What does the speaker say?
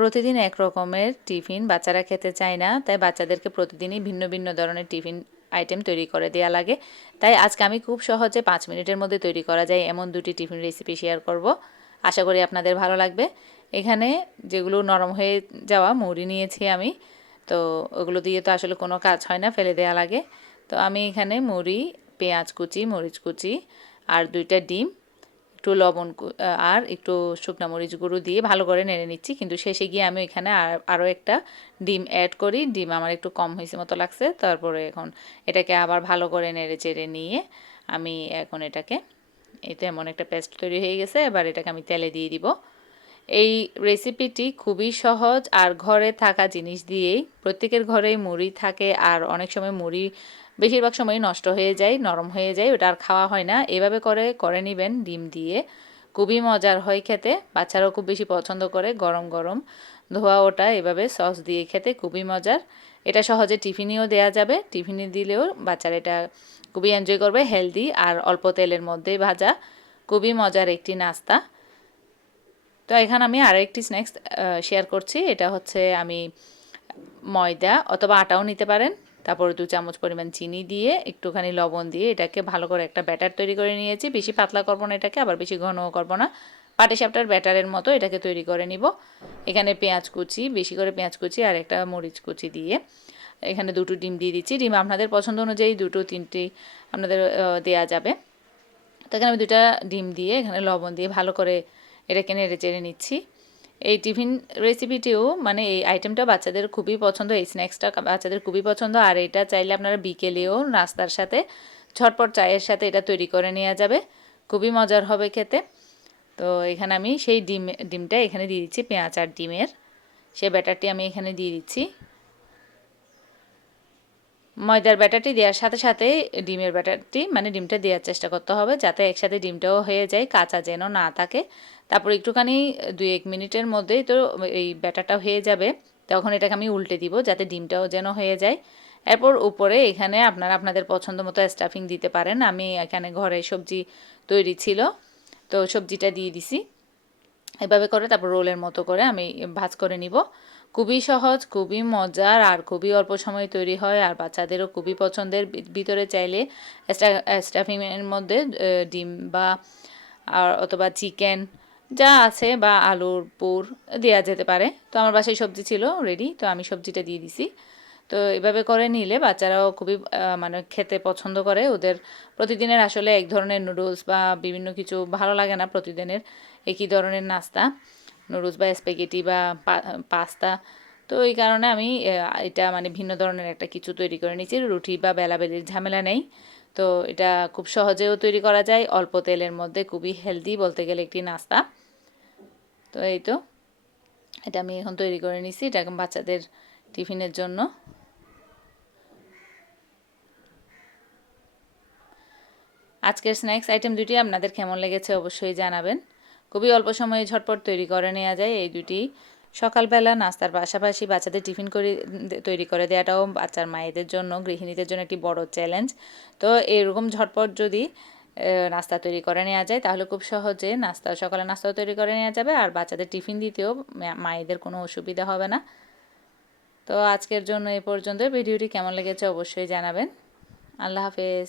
প্রতিদিন এক রকমের টিফিন বাচ্চারা খেতে চায় না, তাই বাচ্চাদেরকে প্রতিদিনই ভিন্ন ভিন্ন ধরনের টিফিন আইটেম তৈরি করে দেওয়া লাগে। তাই আজকে আমি খুব সহজে 5 মিনিটের মধ্যে তৈরি করা যায় এমন দুটি টিফিন রেসিপি শেয়ার করব। আশা করি আপনাদের ভালো লাগবে। এখানে যেগুলো নরম হয়ে যাওয়া মুড়ি নিয়েছি আমি, তো ওগুলো দিয়ে তো আসলে কোনো কাজ হয় না, ফেলে দেওয়া লাগে। তো আমি এখানে মুড়ি, পেঁয়াজ কুচি, মরিচ কুচি আর 2টা ডিম, একটু লবণ আর একটু শুকনো মরিচ গুঁড়ো দিয়ে ভালো করে নেড়ে নিচ্ছি। কিন্তু শেষে গিয়ে আমি এখানে আরও একটা ডিম অ্যাড করি। ডিম আমার একটু কম হয়েছে মতো লাগছে। তারপরে এখন এটাকে আবার ভালো করে নেড়ে চেড়ে নিয়ে আমি এখন এটাকে, এই তো এমন একটা পেস্ট তৈরি হয়ে গেছে। এবার এটাকে আমি তেলে দিয়ে দিব। এই রেসিপিটি খুবই সহজ আর ঘরে থাকা জিনিস দিয়েই, প্রত্যেকের ঘরেই মুড়ি থাকে আর অনেক সময় মুড়ি বেশিরভাগ সময়ই নষ্ট হয়ে যায়, নরম হয়ে যায়, ওটা আর খাওয়া হয় না। এভাবে করে নেবেন ডিম দিয়ে, খুবই মজার হয় খেতে। বাচ্চারাও খুব বেশি পছন্দ করে। গরম গরম ধোয়া ওটা এভাবে সস দিয়ে খেতে খুবই মজার। এটা সহজে টিফিনেও দেওয়া যাবে, টিফিনে দিলেও বাচ্চারা এটা খুবই এনজয় করবে। হেলদি আর অল্প তেলের মধ্যেই ভাজা, খুবই মজার একটি নাস্তা। তো এখানে আমি আরও একটি স্ন্যাক্স শেয়ার করছি। এটা হচ্ছে আমি ময়দা অথবা আটাও নিতে পারেন, তারপরে 2 চামচ পরিমাণ চিনি দিয়ে একটুখানি লবণ দিয়ে এটাকে ভালো করে একটা ব্যাটার তৈরি করে নিয়েছি। বেশি পাতলা করবো না এটাকে, আবার বেশি ঘনও করবো না, পাটিসাপটার ব্যাটারের মতো এটাকে তৈরি করে নিব। এখানে পেঁয়াজ কুচি, বেশি করে পেঁয়াজ কুচি আর একটা মরিচ কুচি দিয়ে এখানে 2টো ডিম দিয়ে দিচ্ছি। ডিম আপনাদের পছন্দ অনুযায়ী 2টো 3টি আপনাদের দেওয়া যাবে। তো এখানে আমি 2টা ডিম দিয়ে এখানে লবণ দিয়ে ভালো করে এটাকে নেড়ে চেড়ে নিচ্ছি। এই টিফিন রেসিপিটিও মানে এই আইটেমটা বাচ্চাদের খুবই পছন্দ, এই স্ন্যাক্সটা বাচ্চাদের খুবই পছন্দ। আর এটা চাইলে আপনারা বিকেলেও নাস্তার সাথে, ঝটপট চায়ের সাথে এটা তৈরি করে নেওয়া যাবে, খুবই মজার হবে খেতে। তো এখানে আমি সেই ডিমটা এখানে দিয়ে দিচ্ছি, পেঁয়াজ আর ডিমের সেই ব্যাটারটি আমি এখানে দিয়ে দিচ্ছি। ময়দার ব্যাটারটি দেওয়ার সাথে সাথে ডিমের ব্যাটারটি মানে ডিমটা দেওয়ার চেষ্টা করতে হবে, যাতে একসাথে ডিমটাও হয়ে যায়, কাঁচা যেন না থাকে। তারপর একটুখানি 2-1 মিনিটের মধ্যেই তো এই ব্যাটারটা হয়ে যাবে। তখন এটাকে আমি উল্টে দিব যাতে ডিমটাও যেন হয়ে যায়। এরপর উপরে এখানে আপনারা আপনাদের পছন্দ মতো স্টাফিং দিতে পারেন। আমি এখানে ঘরে সবজি তৈরি ছিল, তো সবজিটা দিয়ে দিছি। এভাবে করে তারপর রোলের মতো করে আমি ভাজ করে নিব। খুবই সহজ, খুবই মজার আর খুবই অল্প সময়ে তৈরি হয় আর বাচ্চাদেরও খুবই পছন্দের। ভিতরে চাইলে স্টাফিংয়ের মধ্যে ডিম বা অথবা চিকেন যা আছে বা আলুর পুর দেওয়া যেতে পারে। তো আমার বাসায় সবজি ছিল রেডি, তো আমি সবজিটা দিয়ে দিছি। তো এভাবে করে নিলে বাচ্চারাও খুবই মানে খেতে পছন্দ করে। ওদের প্রতিদিনের আসলে এক ধরনের নুডলস বা বিভিন্ন কিছু ভালো লাগে না, প্রতিদিনের একই ধরনের নাস্তা, নুডলস বা স্প্যাগেটি বা পাস্তা। তো এই কারণে আমি এটা মানে ভিন্ন ধরনের একটা কিছু তৈরি করে নিয়েছি। রুটি বা বেলাবেলির ঝামেলা নেই। তো এটা খুব সহজেও তৈরি করা যায়, অল্প তেলের মধ্যে, খুবই হেলদি বলতে গেলে একটি নাস্তা। তো এই তো এটা আমি এখন তৈরি করে নিছি, এটা বাচ্চাদের টিফিনের জন্য। আজকের স্ন্যাক্স আইটেম দুটি আপনাদের কেমন লেগেছে অবশ্যই জানাবেন। খুবই অল্প সময়ে ঝটপট তৈরি করে নেওয়া যায় এই দুটি। সকালবেলা নাস্তার পাশাপাশি বাচ্চাদের টিফিন করে তৈরি করে দেওয়াটাও বাচ্চার মায়েদের জন্য, গৃহিণীদের জন্য একটি বড় চ্যালেঞ্জ। তো এরকম ঝটপট যদি নাস্তা তৈরি করে নেওয়া যায় তাহলে খুব সহজে সকালে নাস্তাও তৈরি করে নেওয়া যাবে আর বাচ্চাদের টিফিন দিতেও মায়েদের কোনো অসুবিধা হবে না। তো আজকের জন্য এ পর্যন্ত। ভিডিওটি কেমন লেগেছে অবশ্যই জানাবেন। আল্লাহ হাফেজ।